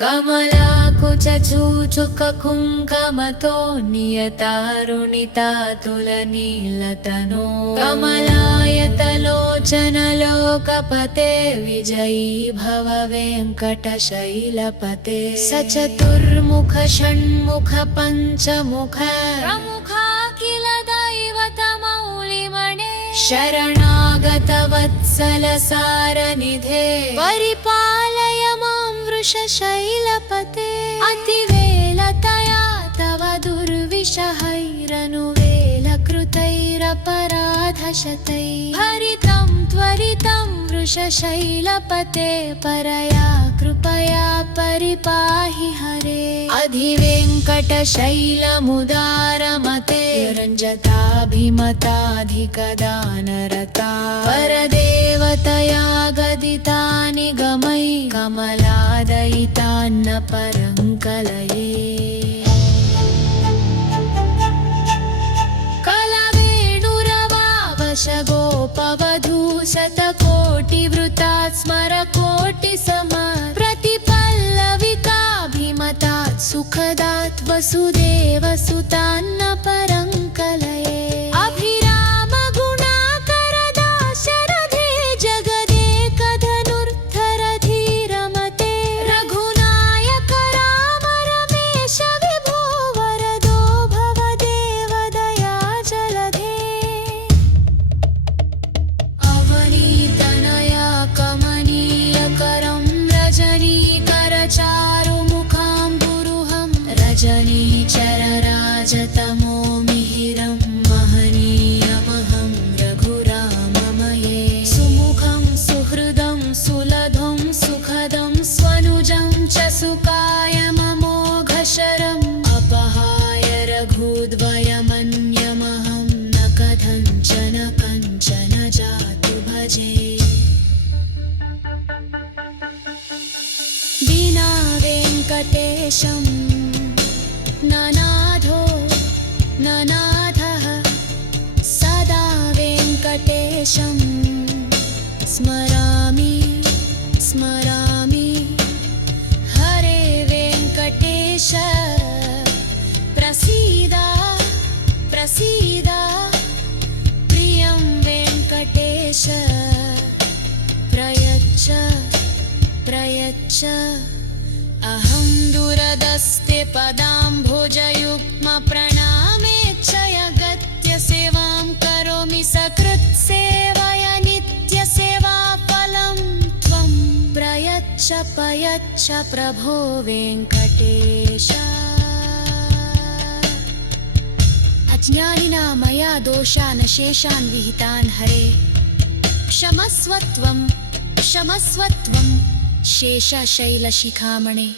कमलाकुचूचुककुङ्कमतो नियतारुणितातुलनीलतनो कमलायतलोचनलोकपते विजयी भव वेङ्कटशैलपते सचतुर्मुख षण्मुख पञ्चमुख प्रमुखाखिल दैवतमौलिमणे शरणागत वत्सल सारनिधे परिपालय मां वृषशैलपते अतिवेलतया तव दुर्विषहैरनुवेलकृतैरपराधशतैः हरितं त्वरितं वृषशैलपते परया कृपया परिपाहि हरे अधिवेङ्कटशैलमुदारमते रञ्जताभिमताधिकदानरता परदेवतया गदितानि गमै कमलादयितान्न परङ्कलये कलवेणुरवावशगोपवधू शतकोटिवृतात् स्मरकोटिसमात् प्रतिपल्लविकाभिमतात् सुखदात् वसुदेवसुतान्न परङ्कलये अभिरामगुणाकरदाशरथे जगदेकधनुर्धरधीरमते रघुनायक राम रमेश विभो वरदो भव देवदयाजलधे अवनीतनया कमनीयकरं रजनीकरचारुमुखाम्बुरुहं रजनीचरराजतमो मिहिरं महनीयमहं रघुराममये सुमुखं सुहृदं सुलभं सुखदं स्वनुजं च सुकायममोघशरम् अपहाय रघुद्वयमन्यमहं न कथञ्चन कञ्चन जातु भजे विना वेङ्कटेशं ननाथो ननाथः सदा वेङ्कटेशं स्मरामि स्मरामि हरे वेङ्कटेश प्रसीद प्रसीद प्रियं वेङ्कटेश प्रयच्छ प्रयच्छ अहं दुरदस्ते पदाम्भोजयुग्मप्रणामेच्छय गत्य सेवां करोमि सकृत्सेवया नित्यसेवाफलं त्वं प्रयच्छ प्रयच्छ प्रभो वेङ्कटेश अज्ञानिना मया दोषान् शेषान् विहितान् हरे क्षमस्व त्वं शेषशैलशिखामणे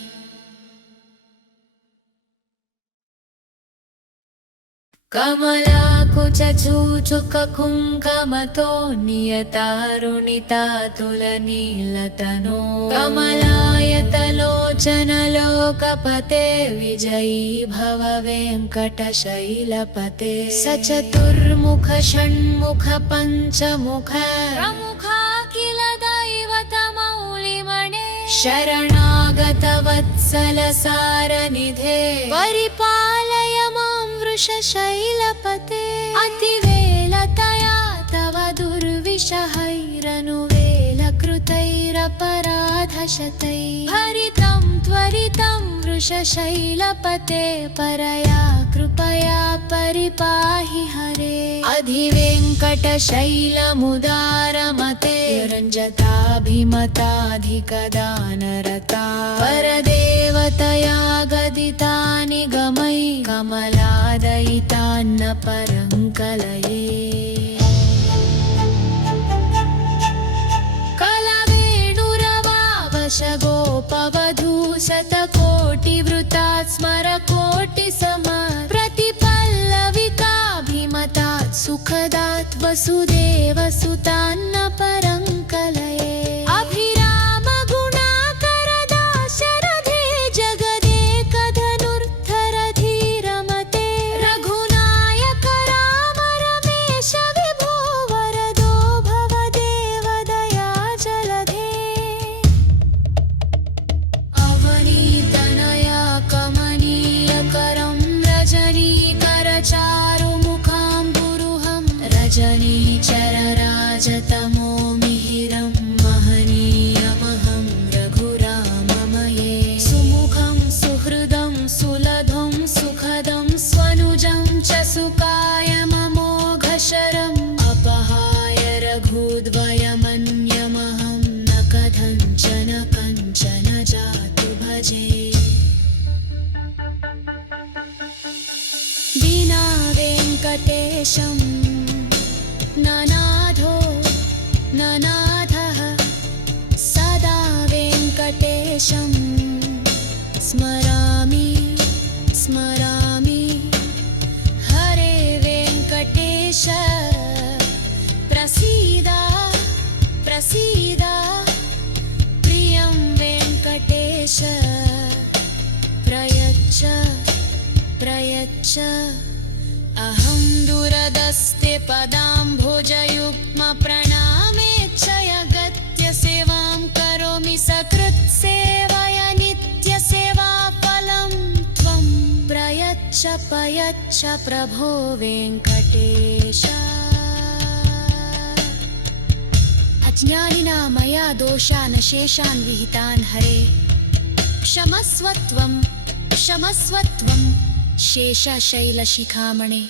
कमलाकुचूचुककुङ्कमतो नियतारुणितातुलनीलतनो कमलायतलोचनलोकपते विजयी भव वेङ्कटशैलपते सचतुर्मुख षण्मुख पञ्चमुख प्रमुखाखिल दैवतमौलिमणे शरणागत वत्सल सारनिधे परिपालय मां वृषशैलपते अतिवेलतया तव दुर्विषहैरनुवेलकृतैरपराधशतैः हरितं त्वरितं वृषशैलपते परया कृपया परिपाहि हरे अधिवेङ्कटशैलमुदारमते रञ्जताभिमताधिकदानरता परदेवतया गदितानि गमै कमलादयितान्न परङ्कलये कलवेणुरवावशगोपवधू शतकोटिवृतात् स्मरकोटिसमात् प्रतिपल्लविकाभिमतात् सुखदात् वसुदेवसुतान्न परङ्कलये अभिरामगुणाकरदाशरथे जगदेकधनुर्धरधीरमते रघुनायक राम रमेश विभो वरदो भव देवदयाजलधे अवनी वेङ्कटेशं ननाथो ननाथः सदा वेङ्कटेशं स्मरामि स्मरामि हरे वेङ्कटेश प्रसीद प्रसीद प्रियं वेङ्कटेश प्रयच्छ प्रयच्छ अहं दूरदस्ते पदाम्भोजयुग्मप्रणामेच्छयगत्य सेवां करोमि सकृत्सेवया नित्यसेवाफलं त्वं प्रयच्छ प्रयच्छ प्रभो वेङ्कटेश अज्ञानिना मया दोषान् शेषान् विहितान् हरे क्षमस्व त्वं शेषशैलशिखामणे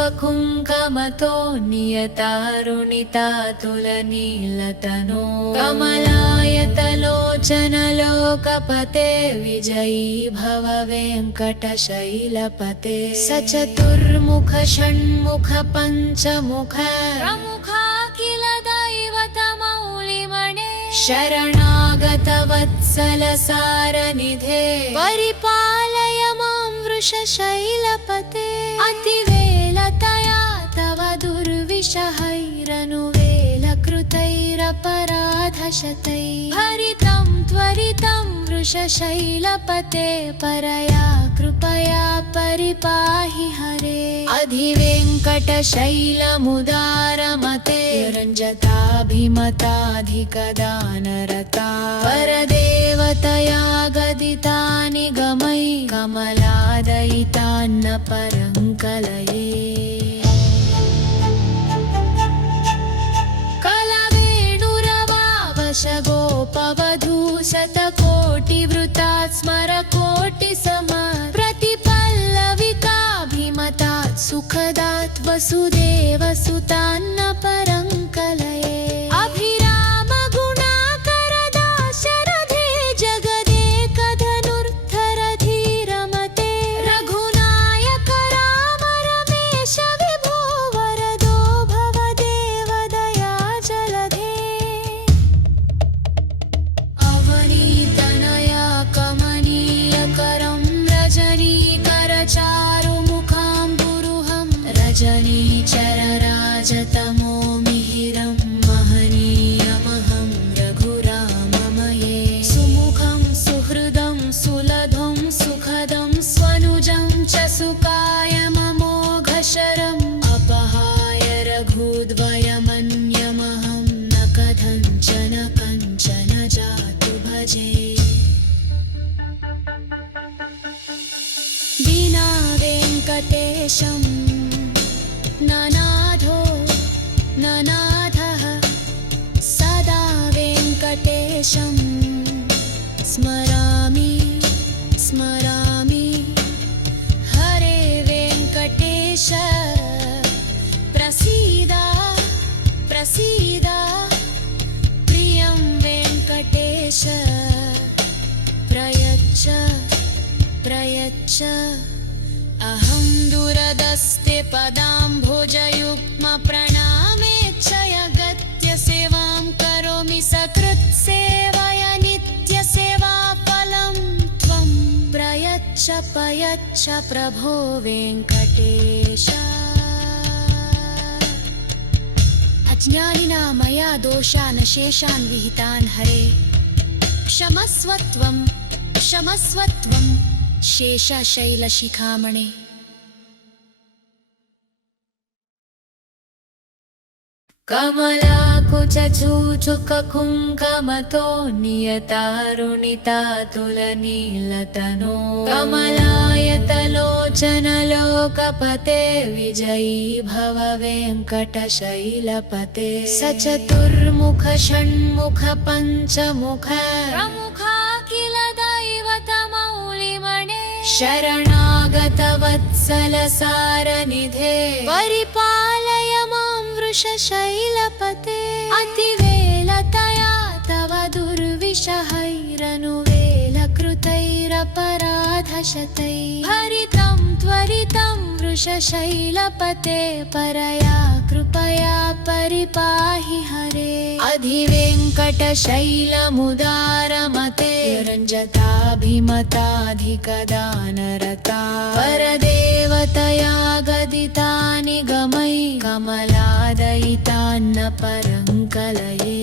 कमलाकुचूचुककुङ्कमतो नियतारुणितातुलनीलतनो कमलायतलोचनलोकपते विजयी भव वेङ्कटशैलपते सचतुर्मुख षण्मुख पञ्चमुख प्रमुखा किल दैवतमौलिमणे शरणागतवत्सलसारनिधे परिपालय मां वृषशैलपते अतिवेलतया तव दुर्विषहैरनुवेलकृतैरपराधशतैः हरितं त्वरितं वृषशैलपते परया कृपया परिपाहि हरे अधिवेङ्कटशैलमुदारमते रञ्जताभिमताधिकदानरता परदेवतया गदितानि गमै कमलादयितान्न परङ्कलये कलवेणुरवावशगोपवधू शतकोटिवृतात् स्मरकोटिसमात् प्रतिपल्लविकाभिमतात् सुखदात् वसुदेवसुतान्न परङ्कलये अभिरामगुणाकरदाशरथे जगदेकधनुर्धरधीरमते रघुनायक राम रमेश विभो वरदो भवदेवदया जलधे अवनीतनया कमनीयकरं रजनीकरचारुमुखाम्बुरुहं रजनीचरराजतमो मिहिरं महनीयमहं रघुराममये सुमुखं सुहृदं सुलभं सुखदं स्वनुजं च सुकायममोघशरम् अपहाय रघुद्वयमन्यमहं न कथञ्चन कञ्चन जातु भजे विना वेङ्कटेशं ननाथो ननाथः सदा वेङ्कटेशं स्मरामि स्मरामि हरे वेङ्कटेश प्रसीद प्रसीद प्रियं वेङ्कटेश प्रयच्छ प्रयच्छ अहं दूरदस्ते पदाम्भोजयुग्मप्रणामेच्छयगत्य सेवां करोमि सकृत्सेवया नित्यसेवाफलं त्वं प्रयच्छ प्रयच्छ प्रभो वेङ्कटेश अज्ञानिना मया दोषान् शेषान् विहितान् हरे क्षमस्व त्वं शेषशैलशिखामणे कमलाकुचूचुककुङ्कमतो नियतारुणितातुलनीलतनो कमलायतलोचनलोकपते विजयी भव वेङ्कटशैलपते सचतुर्मुख षण्मुख पञ्चमुख प्रमुखा किल दैवतमौलिमणे शरणागतवत्सलसारनिधे परिपालय मां वृषशैलपते अतिवेलतया तव दुर्विषहैरनुवेलकृतैरपराधशतैः शैलपराधशतैः हरितं त्वरितं वृषशैलपते परया कृपया परिपाहि हरे अधिवेङ्कटशैलमुदारमते रञ्जताभिमताधिकदानरता परदेवतया गदितानि गमै कमलादयितान्न परङ्कलये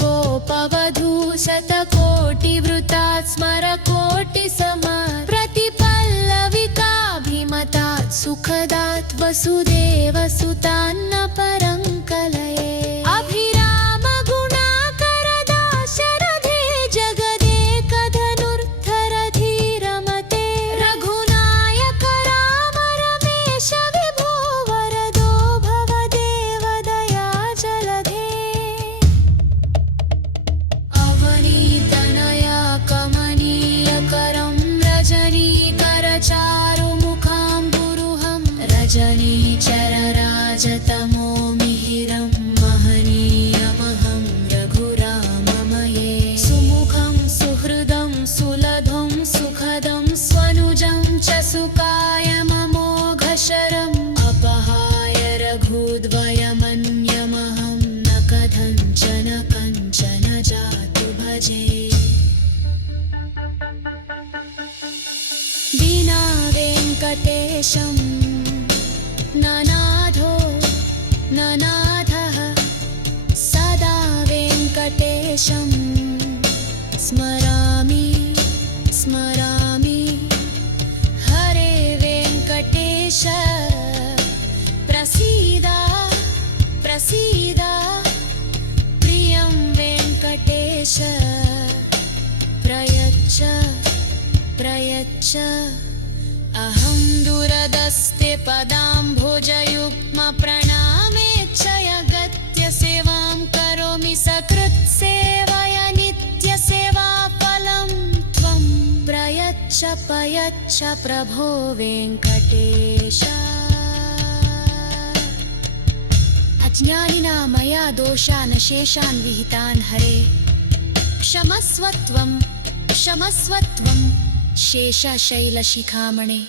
गोपवधू शतकोटिवृतात् स्मरकोटिसमात् प्रतिपल्लविकाभिमतात् सुखदात् वसुदेवसुतान्न परङ्कलये अभिराम गुणाकरदाशरथे जगदेकधनुर्धरधीरमते रघुनायक राम रमेश विभो वरदो भवदेव दया जलधे कमनीयकरं रजनीकरचारुमुखाम्बुरुहं रजनीचरराजतमो मिहिरं महनीयमहं रघुराममये सुमुखं सुहृदं सुलभं सुखदं स्वनुजं च सुकायममोघशरम् अपहाय रघुद्वयमन्यमहं न कथञ्चन कञ्चन जातु भजे विना वेङ्कटेशं ननाथो ननाथः सदा वेङ्कटेशं स्मरामि स्मरामि हरे वेङ्कटेश प्रसीद प्रसीद प्रियं वेङ्कटेश प्रयच्छ प्रयच्छ अहं दुरदस्ते पदाम्भोजयुग्मप्रणामेच्छ यगत्य सेवां करोमि सकृत्सेवया नित्यसेवाफलं त्वं प्रयच्छ प्रयच्छ प्रभो वेङ्कटेश अज्ञानिना मया दोषान् शेषान् विहितान् हरे क्षमस्व त्वं शेषशैलशिखामणे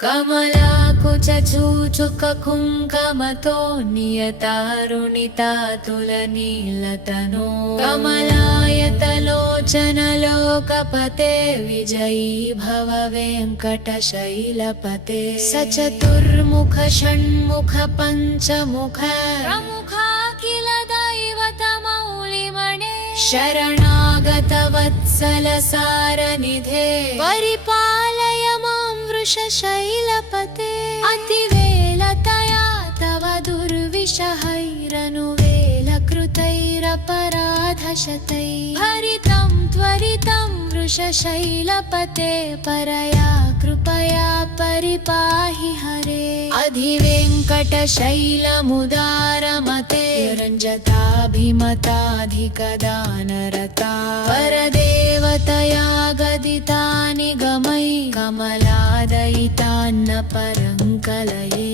कमलाकुचूचुककुङ्कमतो नियतारुणितातुलनीलतनो कमलायतलोचनलोकपते विजयी भव वेङ्कटशैलपते सचतुर्मुख षण्मुख पञ्चमुख प्रमुखाखिल दैवतमौलिमणे शरणागतवत्सलसारनिधे परिपालय मां वृषशैलपते अतिवेलतया तव दुर्विषहैरनुवेलकृतैरपराधशतैः हरितं त्वरितं वृषशैलपते परया कृपया परिपाहि हरे अधिवेङ्कटशैलमुदारमते रञ्जताभिमताधिकदानरता परदेवतया गदितानि गमै कमलादयितान्न परङ्कलये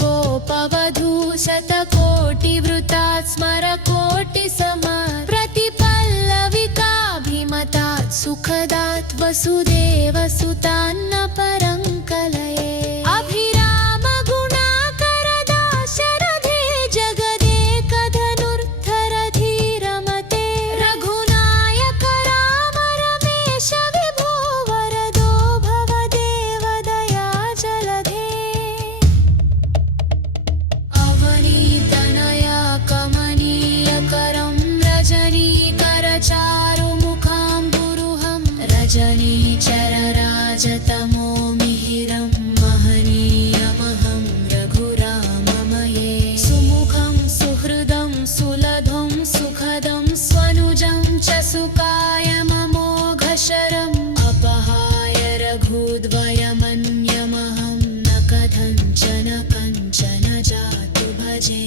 गोपवधू शतकोटिवृतात् स्मरकोटिसमात् प्रतिपल्लविकाभिमतात् सुखदात् वसुदेवसुतान्न परङ्कलये अभिराम गुणाकरदाशरथे जगदेकधनुर्धरधीरमते रघुनायक राम रमेश विभो वरदो भवदेव दया जलधे कमनीयकरं रजनीकरचारुमुखाम्बुरुहं रजनीचरराजतमो मिहिरं महनीयमहं रघुराममये सुमुखं सुहृदं सुलभं सुखदं स्वनुजं च सुकायममोघशरम् अपहाय रघुद्वयमन्यमहं न कथञ्चन कञ्चन जातु भजे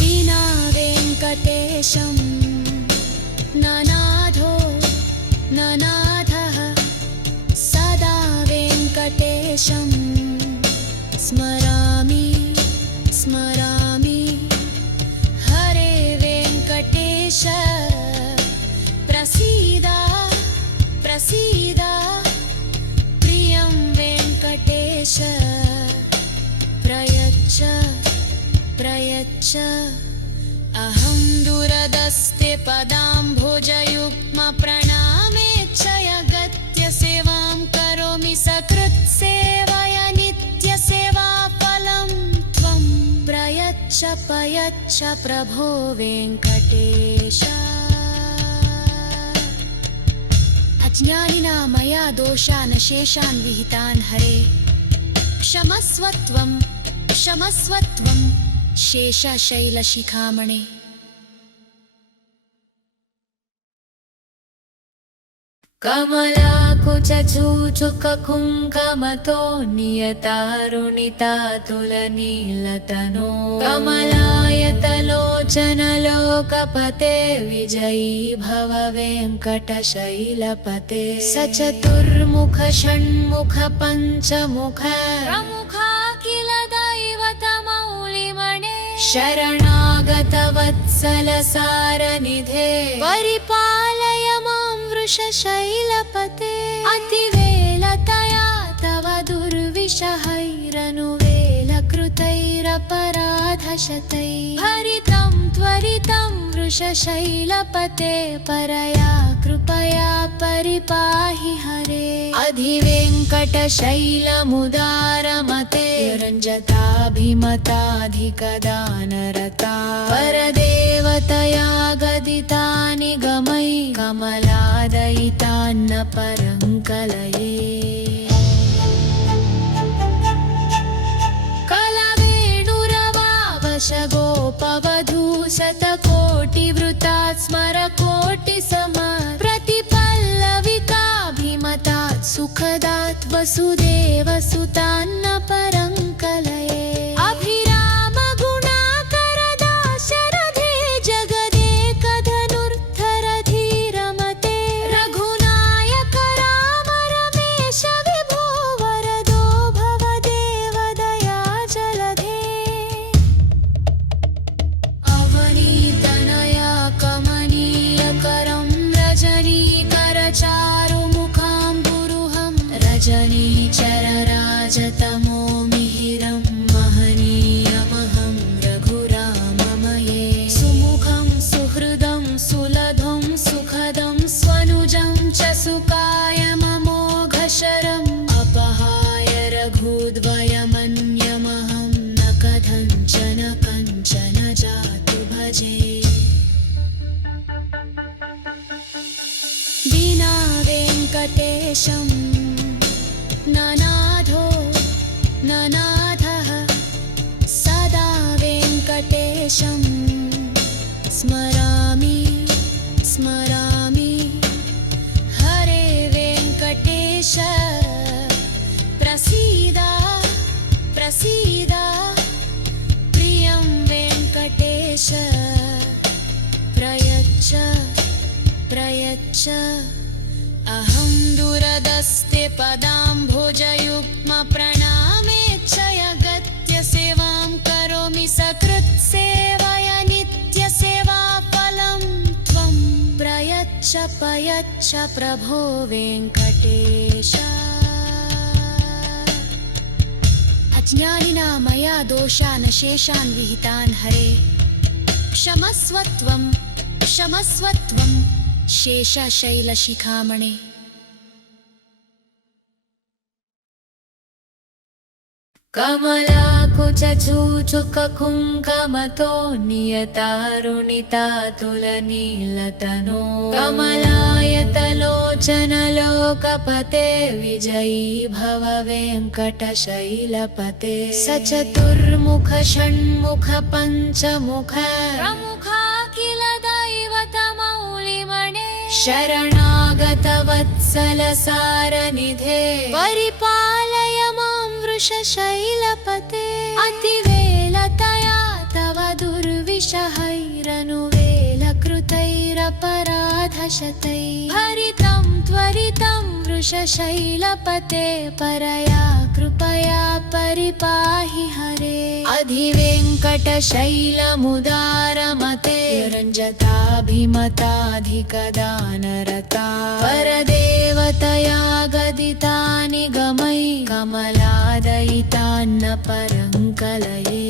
विना वेङ्कटेशं स्मरामि स्मरामि हरे वेङ्कटेश प्रसीद प्रसीद प्रियं वेङ्कटेश प्रयच्छ प्रयच्छ अहं दूरदस्ते पदाम्भोजयुग्मप्रणामेच्छयगत्य सेवां करोमि सकृत्सेवया नित्यसेवाफलं त्वं प्रयच्छ प्रयच्छ प्रभो वेङ्कटेश अज्ञानिना मया दोषान् शेषान् विहितान् हरे क्षमस्व त्वं शेषशैलशिखामणे कमलाकुचूचुककुङ्कमतो नियतारुणितातुलनीलतनो कमलायतलोचनलोकपते विजयी भव वेङ्कटशैलपते सचतुर्मुख षण्मुख पञ्चमुख प्रमुखाखिल दैवतमौलिमणे शरणागतवत्सलसारनिधे परिपालय मां वृषशैलपते अतिवेलतया तव दुर्विषहैरनुवेलकृतैरपराधशतैः हरितं त्वरितं वृषशैलपते परया कृपया परिपाहि हरे अधिवेङ्कटशैलमुदारमते रञ्जताभिमताधिकदानरता परदेवतया गदितानि गमै कमलादयितान्न परङ्कलये कलवेणुरवावशगोपवधू शतकोटिवृतात् स्मरकोटिसमात् प्रतिपल्लविकाभिमतात् सुखदात् वसुदेवसुतान्न परङ्कलये अभिरामगुणाकरदाशरथे जगदेकधनुर्धरधीरमते रघुनायक राम रमेश विभो वरदो भवदेवदया जलधे अवनीतनया कमनीयकरं रजनीकरचारुमुखाम्बुरुहं रजनीचरराजतमो मिहिरं महनीयमहं रघुराममये सुमुखं सुहृदं सुलभं सुखदं स्वनुजं च सुकायममोघशरम् अपहाय रघुद्वयमन्यमहं न कथञ्चन कञ्चन जातु भजे विना वेङ्कटेशं ननाथो ननाथः सदा वेङ्कटेशं स्मरामि स्मरामि हरे वेङ्कटेश प्रसीद प्रसीद प्रियं वेङ्कटेश प्रयच्छ प्रयच्छ अहं दूरदस्ते पदाम्भोजयुग्मप्रणामेच्छयगत्य सेवां करोमि सकृत्सेवया नित्यसेवाफलं त्वं प्रयच्छ प्रयच्छ प्रभो वेङ्कटेश अज्ञानिना मया दोषान् शेषान् विहितान् हरे क्षमस्व त्वं शेषशैलशिखामणे कमलाकुचूचुककुङ्कमतो नियतारुणितातुलनीलतनो कमलायतलोचनलोकपते विजयी भव वेङ्कटशैलपते सचतुर्मुख षण्मुख पञ्चमुख प्रमुखाखिल दैवतमौलिमणे शरणागतवत्सलसारनिधे परिपालय मां वृषशैलपते अतिवेलतया तव दुर्विषहैरनुवेलकृतैरपराधशतैः हरितं त्वरितं वृषशैलपते परया कृपया परिपाहि हरे अधिवेङ्कटशैलमुदारमते रञ्जताभिमताधिकदानरता परदेवतया गदितानि गमै कमलादयितान्न परङ्कलये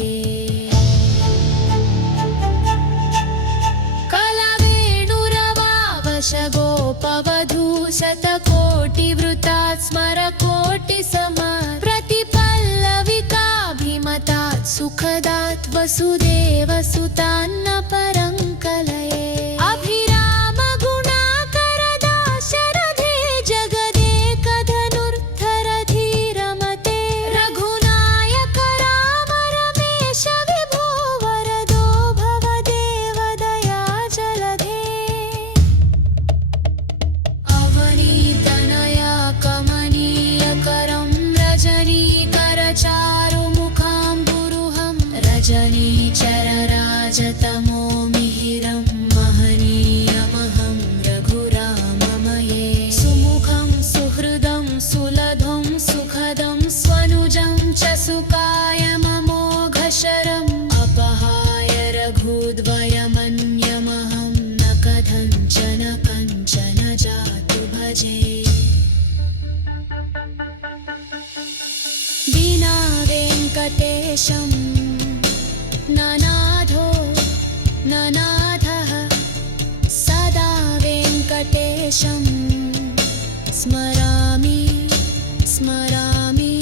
गोपवधू शतकोटिवृतात् स्मरकोटिसमात् प्रतिपल्लविकाभिमतात् सुखदात् वसुदेवसुतान्न परङ्कलये अभिरामगुणाकरदाशरथे जगदेकधनुर्धरधीरमते रघुनायक राम रमेश विभो वरदो भवदेवदया जलधे अवनीतनया कमनीयकरं रजनीकरचारुमुखाम्बुरुहं रजनीचरराजतमो मिहिरं महनीयमहं रघुराममये सुमुखं सुहृदं सुलभं सुखदं स्वनुजं च सुकायममोघशरम् अपहाय रघुद्वयमन्यमहं न कथञ्चन कञ्चन जातु भजे विना वेङ्कटेशं ननाथो ननाथः सदा वेङ्कटेशं स्मरामि स्मरामि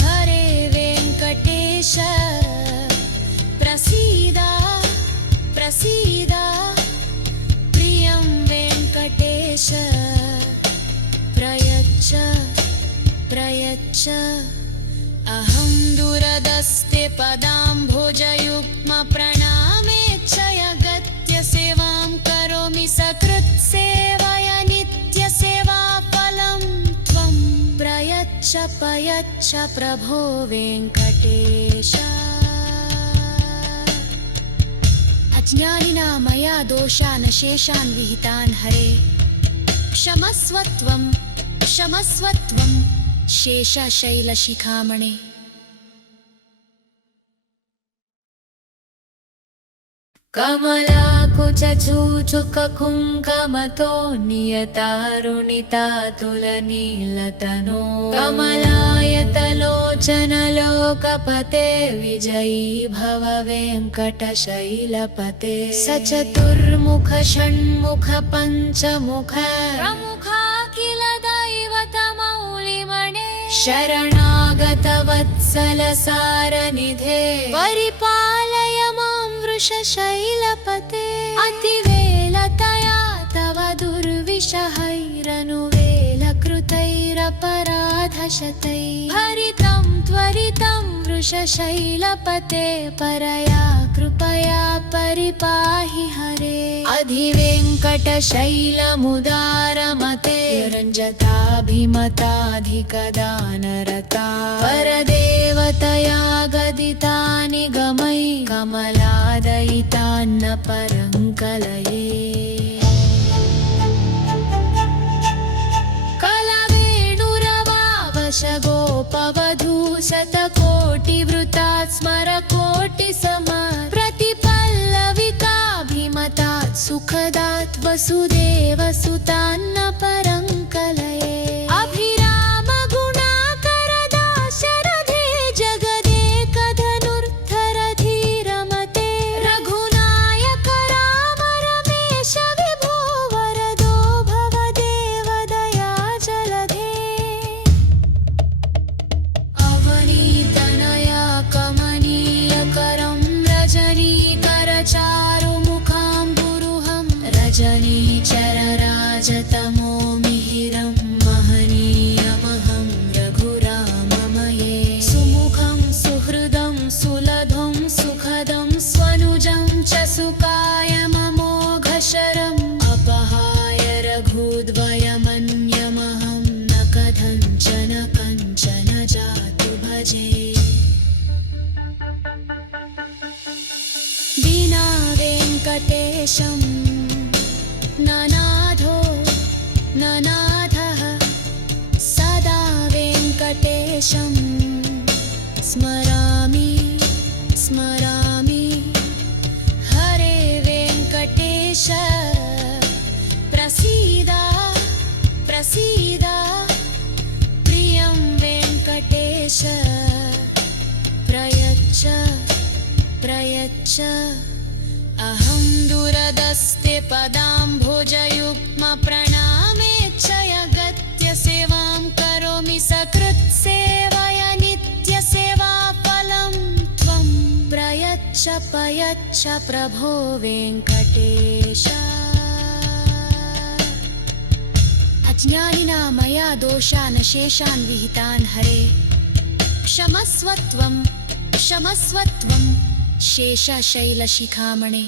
हरे वेङ्कटेश प्रसीद प्रसीद प्रियं वेङ्कटेश प्रयच्छ प्रयच्छ अहं दुरदस्ते पदाम्भोजयुग्मप्रणामेच्छयगत्य सेवां करोमि सकृत्सेवया नित्यसेवाफलं त्वं प्रयच्छ प्रयच्छ प्रभो वेङ्कटेश अज्ञानिना मया दोषान् शेषान् विहितान् हरे क्षमस्वत्वं क्षमस्वत्वं शेषशैलशिखामणे कमलाकुचूचुककुङ्कमतो नियतारुणितातुलनीलतनो कमलायतलोचनलोकपते विजयी भव वेङ्कटशैलपते सचतुर्मुख षण्मुख पञ्चमुख प्रमुखाखिल दैवतमौलिमणे शरणागतवत्सलसारनिधे परिपालय मां वृषशैलपते अतिवेलतया तव दुर्विषहैरनुवेलकृतैरपराधशतैः हरितं त्वरितं वृषशैलपते परया कृपया परिपाहि हरे अधिवेङ्कटशैलमुदारमते रञ्जताभिमताधिकदानरता परदेवतया गदितानि गमै कमलादयितान्न परङ्कलये गोपवधू शतकोटिवृतात् स्मरकोटिसमात् प्रतिपल्लविकाभिमतात् सुखदात् वसुदेवसुतान्न परङ्कलये अभिरामगुणाकरदाशरथे जगदेकधनुर्धरधीरमते रघुनायक राम रमेश विभो वरदो भवदेवदया जलधे अवनीतनया कमनीयकरं रजनीकरचारुमुखाम्बुरुहं रजनीचरराजतमो मिहिरं महनीयमहं रघुराममये सुमुखं सुहृदं सुलभं सुखदं स्वनुजं च सुकायममोघशरम् अपहाय रघुद्वयमन्यमहं न कथञ्चन कञ्चन जातु भजे विना वेङ्कटेशं ननाथो ननाथः स्मरामि स्मरामि हरे वेङ्कटेश प्रसीद प्रसीद प्रियं वेङ्कटेश प्रयच्छ प्रयच्छ अहं दूरदस्ते पदाम्भोजयुग्मप्रणामेच्छयगत्य सेवां करोमि सकृत्सेवया नित्यसेवाफलं त्वं प्रयच्छ प्रयच्छ प्रभो वेङ्कटेश अज्ञानिना मया दोषान् शेषान् विहितान् हरे क्षमस्व त्वं शेषशैलशिखामणे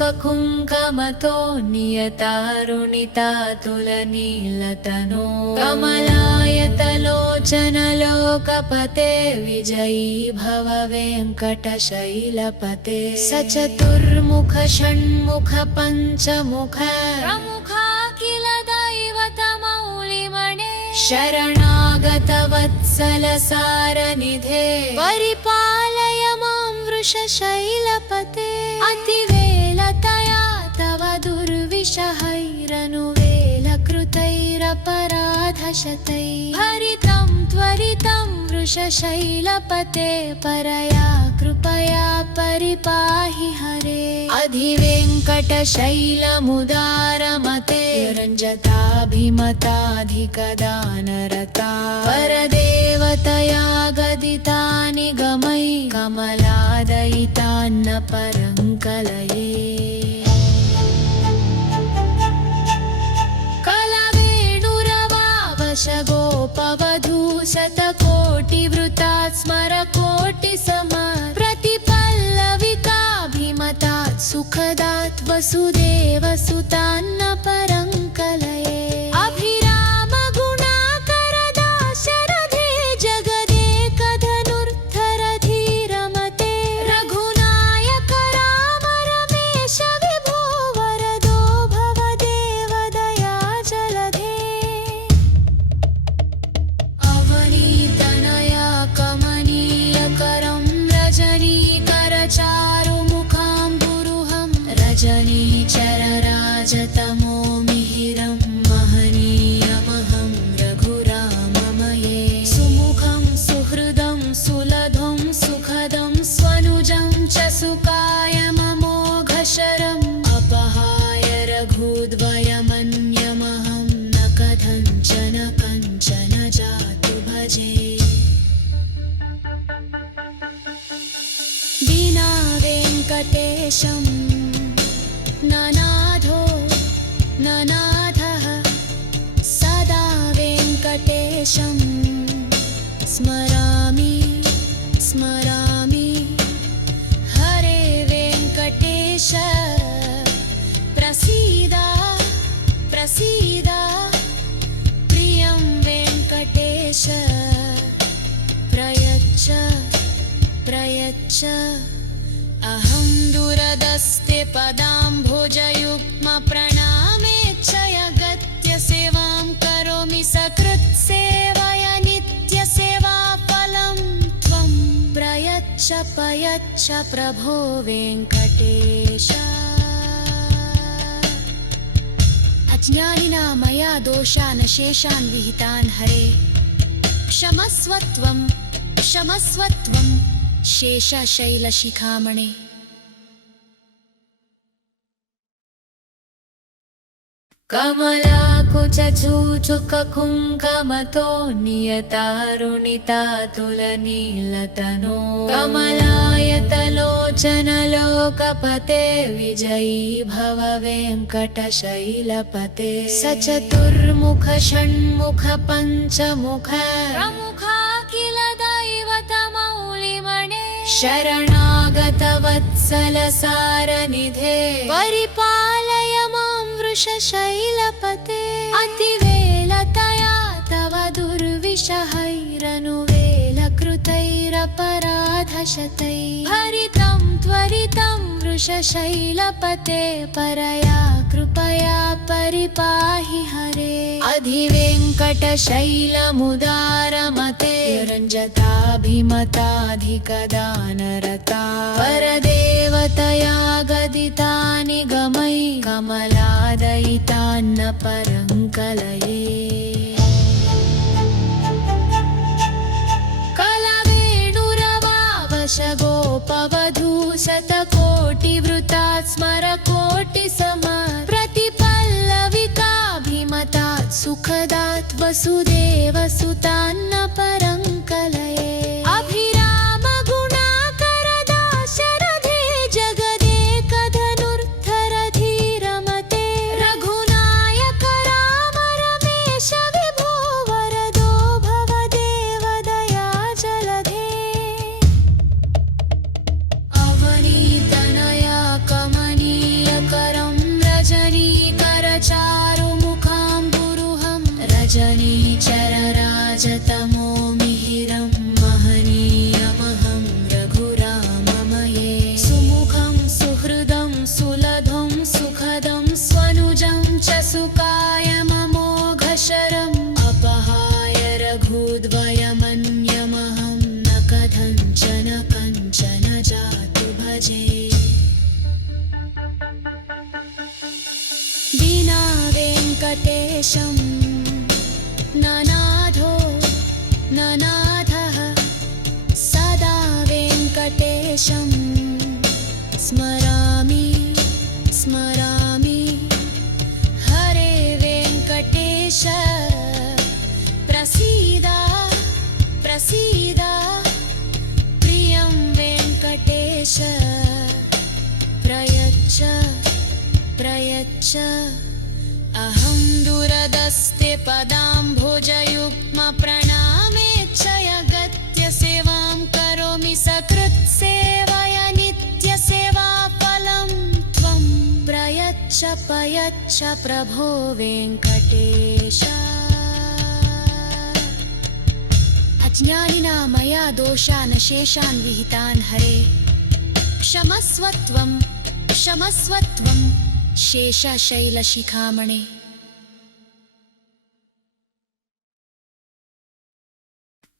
कमलाकुचूचुककुङ्कमतो नियतारुणितातुलनीलतनो कमलायतलोचनलोकपते विजयी भव वेङ्कटशैलपते सचतुर्मुख षण्मुख पञ्चमुख प्रमुखा किल दैवतमौलिमणे शरणागतवत्सलसारनिधे परिपालय मां वृषशैलपते अतिवेलतया तव दुर्विषहैरनुवेलकृतैरपराधशतैः हरितं त्वरितं वृषशैलपते परया कृपया परिपाहि हरे अधिवेङ्कटशैलमुदारमते रञ्जताभिमताधिकदानरता परदेवतया गदितानि गमै कमलादयितान्न परङ्कलये कलवेणुरवावशगोपवधूशतकोटिवृतात् स्मरकोटिसमात् प्रतिपल्लविकाभिमतात् सुखदात् वसुदेवसुतान्न परङ्कलये अभिरामगुणाकरदाशरथे जगदेकधनुर्धरधीरमते रघुनायक राम रमेश विभो वरदो भवदेवदया जलधे अवनीतनया कमनीयकरं रजनीकरचारुमुखाम्बुरुहं रजनीचरराजतमो मिहिरं महनीयमहं रघुराममये सुमुखं सुहृदं सुलभं सुखदं स्वनुजं च सुकायममोघशरम् अपहाय रघुद्वयमन्यमहं न कथञ्चन कञ्चन जातु भजे विना वेङ्कटेशं ननाथो ननाथः सदा वेङ्कटेशं स्मरामि स्मरामि हरे वेङ्कटेश प्रसीद प्रसीद प्रियं वेङ्कटेश प्रयच्छ प्रयच्छ अहं दूरदस्ते पदाम्भोजयुग्मप्रणामेच्छयगत्य सेवां करोमि सकृत्सेवया नित्यसेवाफलं त्वं प्रयच्छ प्रयच्छ प्रभो वेङ्कटेश अज्ञानिना मया दोषान् शेषान् विहितान् हरे क्षमस्व त्वं शेषशैलशिखामणे कमलाकुचूचुककुङ्कमतो नियतारुणितातुलनीलतनो कमलायतलोचनलोकपते विजयी भव वेङ्कटशैलपते सचतुर्मुख षण्मुख पञ्चमुख प्रमुखा किल दैवतमौलिमणे शरणागतवत्सलसारनिधे परिपालय मां वृषशैलपते अतिवेलतया तव दुर्विषहैरनुवेलकृतैरपराधशतैः हरितं त्वरितं वृषशैलपते परया कृपया परिपाहि अधिवेङ्कटशैलमुदारमते रञ्जताभिमताधिकदानरता परदेवतया गदितानि गमै कमलादयितान्न परङ्कलये गोपवधू शतकोटिवृतात् स्मरकोटिसमात् प्रतिपल्लविकाभिमतात् सुखदात् वसुदेवसुतान्न परङ्कलये अभिराम गुणाकरदाशरथे जगदेकधनुर्धरधीरमते रघुनायक राम रमेश विभो वरदो भवदेव दयाजलधे अवनीतनया कमनीयकरं रजनीकरचारुमुखाम्बुरुहं रजनीचरराजतमो मिहिरं महनीयमहं रघुराममये सुमुखं सुहृदं सुलभं सुखदं स्वनुजं च सुकायममोघशरम् अपहाय रघुद्वयमन्यमहं न कथञ्चन कञ्चन जातु भजे विना वेङ्कटेशं ननाथो ननाथः सदा वेङ्कटेशं स्मरामि स्मरामि हरे वेङ्कटेश प्रसीद प्रसीद प्रियं वेङ्कटेश प्रयच्छ प्रयच्छ अहं दुरदस्ते पदाम्भुजयुग्मप्रणामेच्छयगत्य सेवां करोमि सकृत्सेवया नित्यसेवाफलं त्वं प्रयच्छ प्रयच्छ प्रभो वेङ्कटेश अज्ञानिना मया दोषान् शेषान् विहितान् हरे क्षमस्वत्वं क्षमस्वत्वं शेषशैलशिखामणे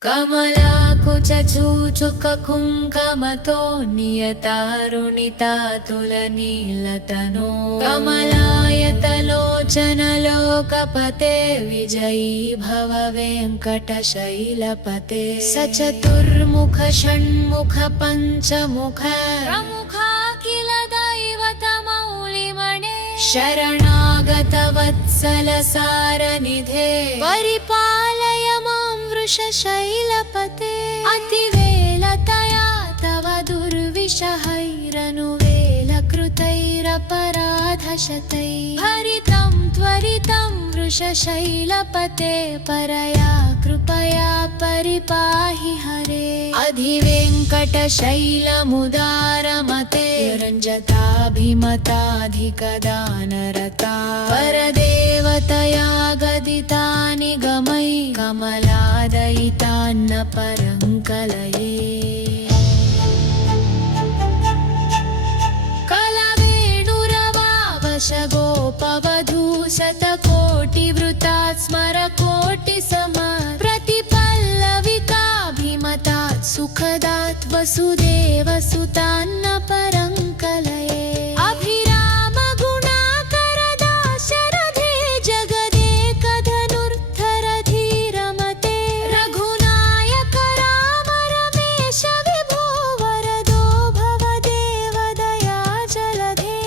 कमलाकुचूचुककुङ्कमतो नियतारुणितातुलनीलतनो कमलायतलोचनलोकपते विजयी भव वेङ्कटशैलपते सचतुर्मुख षण्मुख पञ्चमुख प्रमुखाखिल दैवतमौलिमणे शरणागतवत्सलसारनिधे परिपालय मां वृषशैलपते अतिवेलतया तव दुर्विषहैरनुवेलकृतैरपराधशतैः हरितं त्वरितं वृषशैलपते परया कृपया परिपाहि हरे अधिवेङ्कटशैलमुदारमते रञ्जताभिमताधिकदानरता परदेवतया गदितानि गमै कमलादयितान्न परङ्कलये गोपवधू शतकोटिवृतात् स्मरकोटिसमात् प्रतिपल्लविकाभिमतात् सुखदात् वसुदेवसुतान्न परङ्कलये अभिराम गुणाकरदाशरथे जगदेकधनुर्धरधीरमते रघुनायक राम रमेश विभो वरदो भवदेव दयाजलधे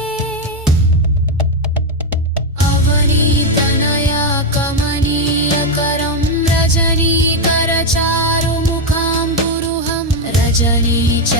अवनीतनया कमनीयकरं रजनीकरचारुमुखाम्बुरुहं रजनीच